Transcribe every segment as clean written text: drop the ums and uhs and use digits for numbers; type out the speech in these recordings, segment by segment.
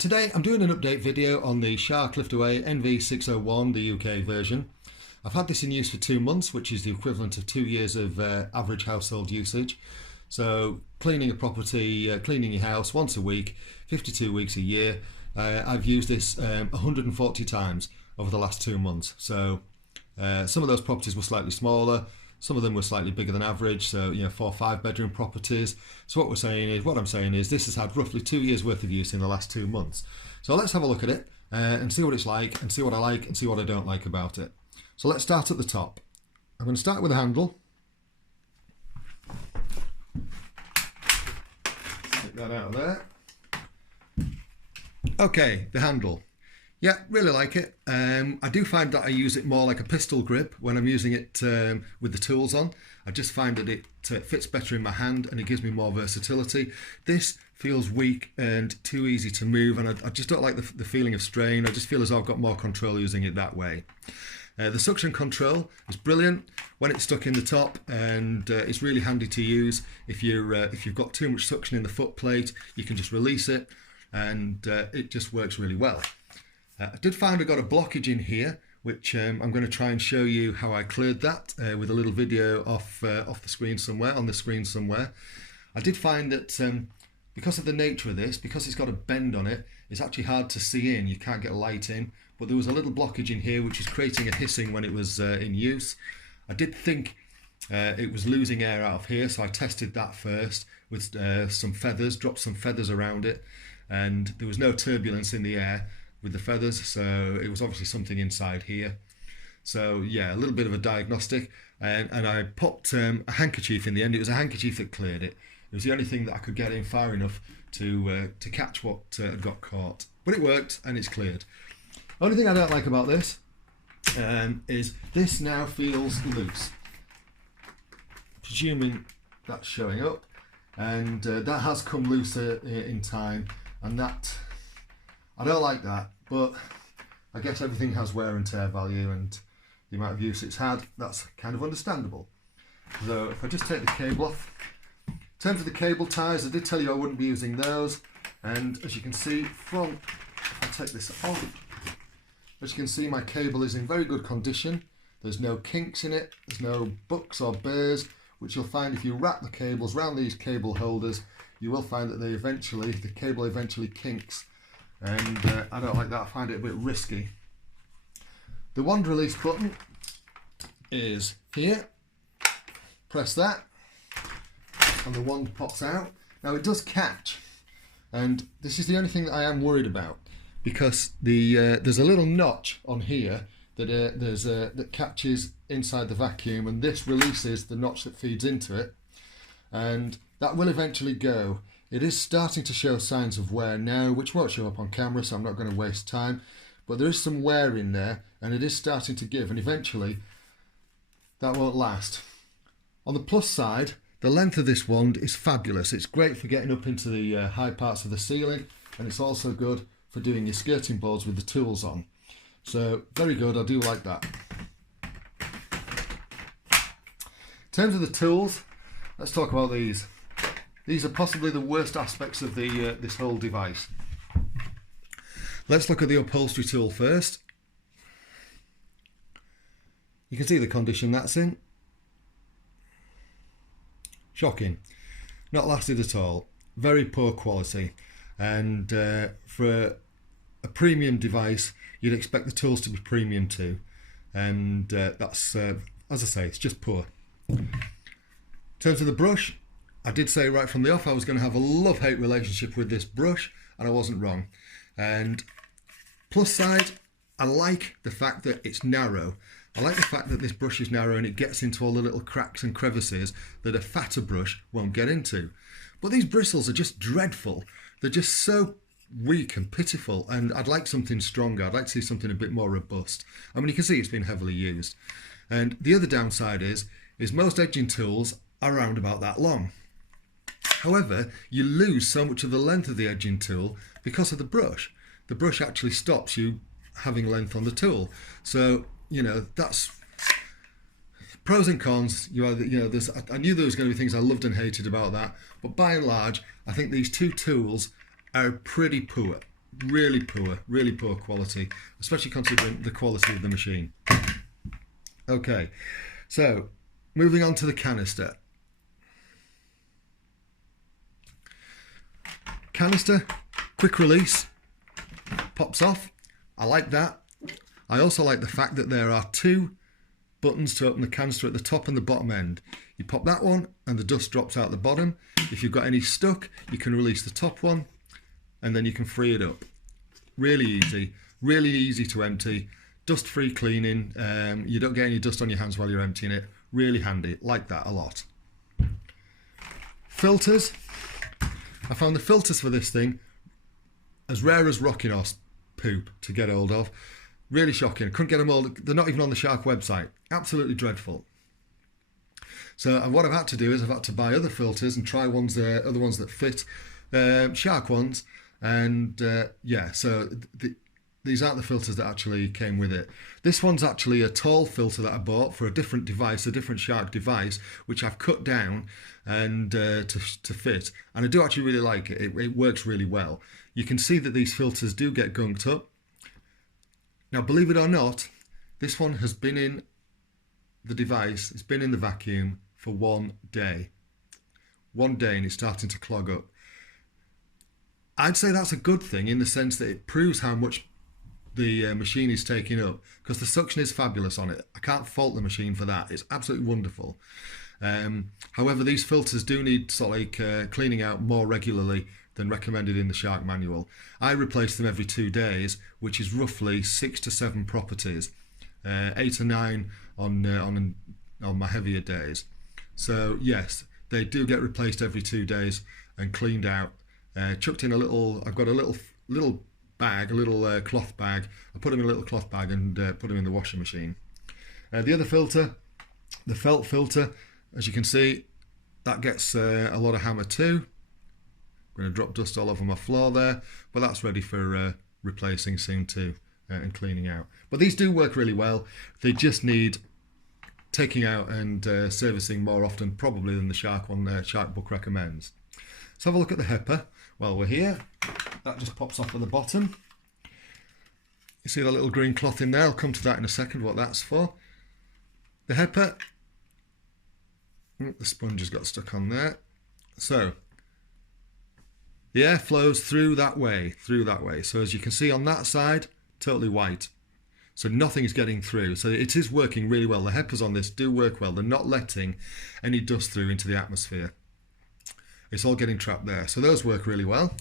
Right, today I'm doing an update video on the Shark NV601, the UK version. I've had this in use for 2 months, which is the equivalent of 2 years of average household usage. So cleaning a property, cleaning your house once a week, 52 weeks a year. I've used this 140 times over the last 2 months. So some of those properties were slightly smaller, some of them were slightly bigger than average, so 4 or 5 bedroom properties. So what I'm saying is this has had roughly 2 years worth of use in the last 2 months. So let's have a look at it and see what it's like, and see what I like and see what I don't like about it. So let's start at the top. I'm going to start with the handle. Take that out of there. Okay, the handle. Yeah, really like it. I do find that I use it more like a pistol grip when I'm using it with the tools on. I just find that it fits better in my hand and it gives me more versatility. This feels weak and too easy to move, and I just don't like the feeling of strain. I just feel as though I've got more control using it that way. The suction control is brilliant when it's stuck in the top, and it's really handy to use. If you've got too much suction in the foot plate, you can just release it, and it just works really well. I did find I got a blockage in here, which I'm going to try and show you how I cleared that with a little video off the screen somewhere, on the screen somewhere. I did find that because of the nature of this, because it's got a bend on it, it's actually hard to see in. You can't get light in, but there was a little blockage in here which is creating a hissing when it was in use. I did think it was losing air out of here, so I tested that first with some feathers, dropped some feathers around it, and there was no turbulence in the air with the feathers, so it was obviously something inside here. So yeah, a little bit of a diagnostic, and I popped a handkerchief in the end. It was a handkerchief that cleared it. It was the only thing that I could get in far enough to catch what had got caught, but it worked and it's cleared. Only thing I don't like about this is this now feels loose, presuming that's showing up, and that has come looser in time, and that I don't like that, but I guess everything has wear and tear value, and the amount of use it's had, that's kind of understandable. So if I just take the cable off. In terms of the cable ties, I did tell you I wouldn't be using those, and as you can see from, I'll take this off, as you can see my cable is in very good condition. There's no kinks in it, there's no bucks or burrs, which you'll find if you wrap the cables around these cable holders, you will find that the cable eventually kinks. And I don't like that. I find it a bit risky. The wand release button is here. Press that and the wand pops out. Now it does catch, and this is the only thing that I am worried about, because there's a little notch on here that that catches inside the vacuum, and this releases the notch that feeds into it, and that will eventually go. It is starting to show signs of wear now, which won't show up on camera, so I'm not going to waste time. But there is some wear in there, and it is starting to give, and eventually that won't last. On the plus side, the length of this wand is fabulous. It's great for getting up into the high parts of the ceiling, and it's also good for doing your skirting boards with the tools on. So very good, I do like that. In terms of the tools, let's talk about these. These are possibly the worst aspects of this whole device. Let's look at the upholstery tool first. You can see the condition that's in. Shocking. Not lasted at all. Very poor quality. And for a premium device, you'd expect the tools to be premium too. And that's, as I say, it's just poor. In terms of the brush, I did say right from the off I was going to have a love-hate relationship with this brush, and I wasn't wrong. And plus side, I like the fact that it's narrow. I like the fact that this brush is narrow and it gets into all the little cracks and crevices that a fatter brush won't get into. But these bristles are just dreadful. They're just so weak and pitiful, and I'd like something stronger. I'd like to see something a bit more robust. I mean, you can see it's been heavily used. And the other downside is most edging tools are around about that long. However, you lose so much of the length of the edging tool because of the brush. The brush actually stops you having length on the tool. So, that's pros and cons. I knew there was going to be things I loved and hated about that, but by and large, I think these two tools are pretty poor. really poor quality, especially considering the quality of the machine. Okay, so moving on to the canister. Canister, quick release, pops off. I like that. I also like the fact that there are two buttons to open the canister at the top and the bottom end. You pop that one and the dust drops out the bottom. If you've got any stuck, you can release the top one and then you can free it up. Really easy to empty, dust-free cleaning. You don't get any dust on your hands while you're emptying it. Really handy, like that a lot. Filters. I found the filters for this thing as rare as rocking horse poop to get hold of. Really shocking. I couldn't get them all. They're not even on the Shark website. Absolutely dreadful. So what I've had to do is I've had to buy other filters and try other ones that fit, Shark ones. And yeah, so these aren't the filters that actually came with it. This one's actually a tall filter that I bought for a different device, a different Shark device, which I've cut down and to fit. And I do actually really like it. It works really well. You can see that these filters do get gunked up. Now, believe it or not, this one has been in the device, it's been in the vacuum for 1 day. 1 day and it's starting to clog up. I'd say that's a good thing in the sense that it proves how much the machine is taking up, because the suction is fabulous on it. I can't fault the machine for that. It's absolutely wonderful. However, these filters do need sort of like cleaning out more regularly than recommended in the Shark manual. I replace them every 2 days, which is roughly 6 to 7 properties, 8 or 9 on my heavier days. So yes, they do get replaced every 2 days and cleaned out. Chucked in a little. I've got a little bag, a little cloth bag. I put them in a little cloth bag and put them in the washing machine. The other filter, the felt filter, as you can see, that gets a lot of hammer too. I'm going to drop dust all over my floor there, but that's ready for replacing soon too and cleaning out. But these do work really well. They just need taking out and servicing more often probably than the Shark one Shark book recommends. Let's have a look at the HEPA while we're here. That just pops off at the bottom. You see the little green cloth in there? I'll come to that in a second, what that's for. The HEPA, the sponge has got stuck on there. So the air flows through that way. So as you can see on that side, totally white. So nothing is getting through. So it is working really well. The HEPAs on this do work well. They're not letting any dust through into the atmosphere. It's all getting trapped there. So those work really well.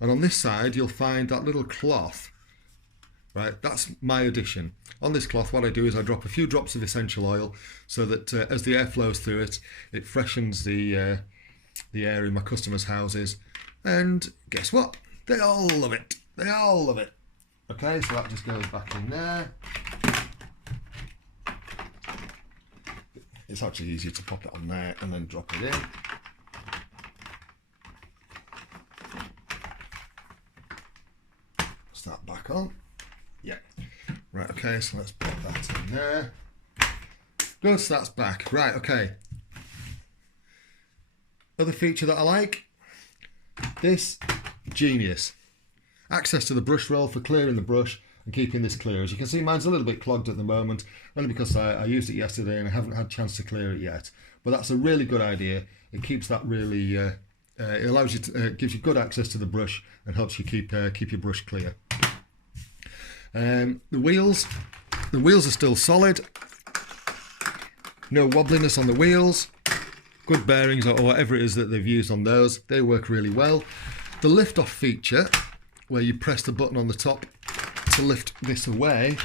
And on this side, you'll find that little cloth. Right, that's my addition. On this cloth, what I do is I drop a few drops of essential oil so that as the air flows through it, it freshens the air in my customers' houses. And guess what? They all love it. They all love it. Okay, so that just goes back in there. It's actually easier to pop it on there and then drop it in. That back on. Yeah. Right, okay, so let's put that in there. Good, so that's back. Right, okay. Other feature that I like, this, genius. Access to the brush roll for clearing the brush and keeping this clear. As you can see, mine's a little bit clogged at the moment, only because I used it yesterday and I haven't had a chance to clear it yet. But that's a really good idea. It keeps that really, it allows you to, gives you good access to the brush and helps you keep your brush clear. The wheels are still solid. No wobbliness on the wheels. Good bearings or whatever it is that they've used on those. They work really well. The lift off feature, where you press the button on the top to lift this away,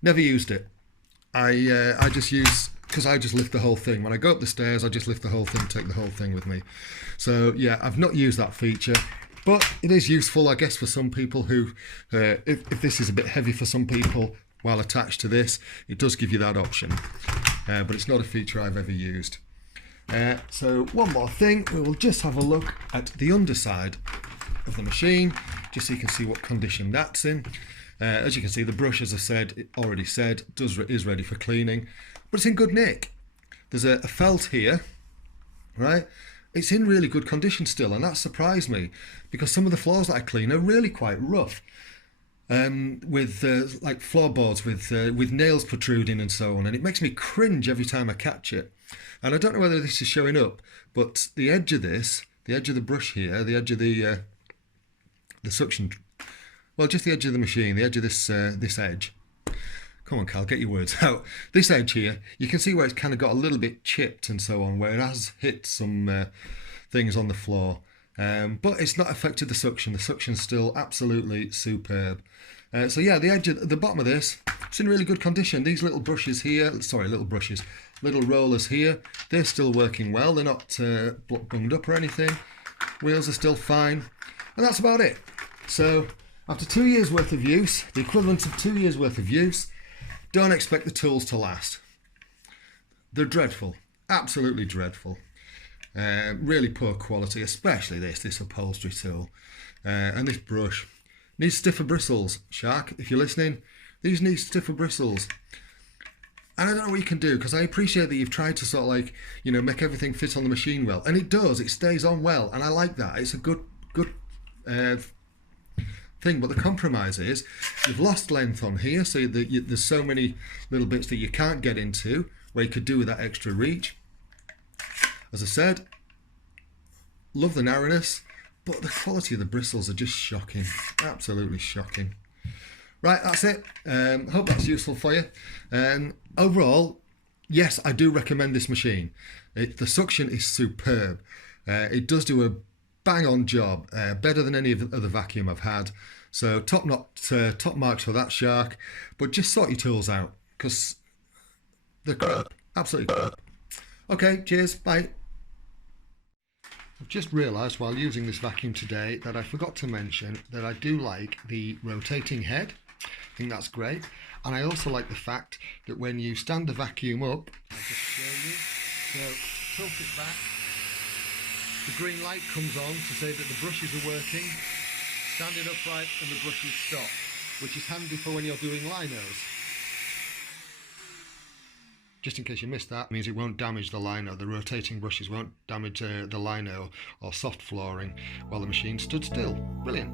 never used it. I just use, because I just lift the whole thing. When I go up the stairs, I just lift the whole thing, take the whole thing with me. So yeah, I've not used that feature, but it is useful, I guess, for some people who, if this is a bit heavy for some people while attached to this, it does give you that option. But it's not a feature I've ever used. So one more thing, we will just have a look at the underside of the machine, just so you can see what condition that's in. As you can see, the brush, as I said, it already said, is ready for cleaning, but it's in good nick. There's a felt here, right? it's in really good condition still, and that surprised me because some of the floors that I clean are really quite rough. With like floorboards with nails protruding and so on, and it makes me cringe every time I catch it. And I don't know whether this is showing up, but the edge of this, the edge of the brush here, the edge of the suction, well, just the edge of the machine, the edge of this edge. Come on, Cal, get your words out. This edge here, you can see where it's kind of got a little bit chipped and so on, where it has hit some things on the floor. But it's not affected the suction. The suction's still absolutely superb. So yeah, the edge at the bottom of this, it's in really good condition. These little brushes here, little rollers here, they're still working well. They're not bunged up or anything. Wheels are still fine. And that's about it. So after 2 years worth of use, the equivalent of 2 years worth of use, don't expect the tools to last. They're dreadful, absolutely dreadful. Really poor quality, especially this upholstery tool. And this brush needs stiffer bristles. Shark, if you're listening, these need stiffer bristles. And I don't know what you can do, because I appreciate that you've tried to sort of like, you know, make everything fit on the machine well. And it does, it stays on well, and I like that. It's a good thing, but the compromise is you've lost length on here, so that there's so many little bits that you can't get into where you could do with that extra reach. As I said, love the narrowness, but the quality of the bristles are just shocking, absolutely shocking. Right, that's it. Hope that's useful for you. Overall, yes, I do recommend this machine. The suction is superb. It does do a bang-on job, better than any of the other vacuum I've had. So top marks for that, Shark. But just sort your tools out, because they're crap, absolutely crap. Okay, cheers, bye. I've just realised while using this vacuum today that I forgot to mention that I do like the rotating head. I think that's great. And I also like the fact that when you stand the vacuum up, I'll just show you. So tilt it back. The green light comes on to say that the brushes are working. Stand it upright and the brushes stop, which is handy for when you're doing linos. Just in case you missed that, means it won't damage the lino. The rotating brushes won't damage the lino or soft flooring while the machine stood still. Brilliant.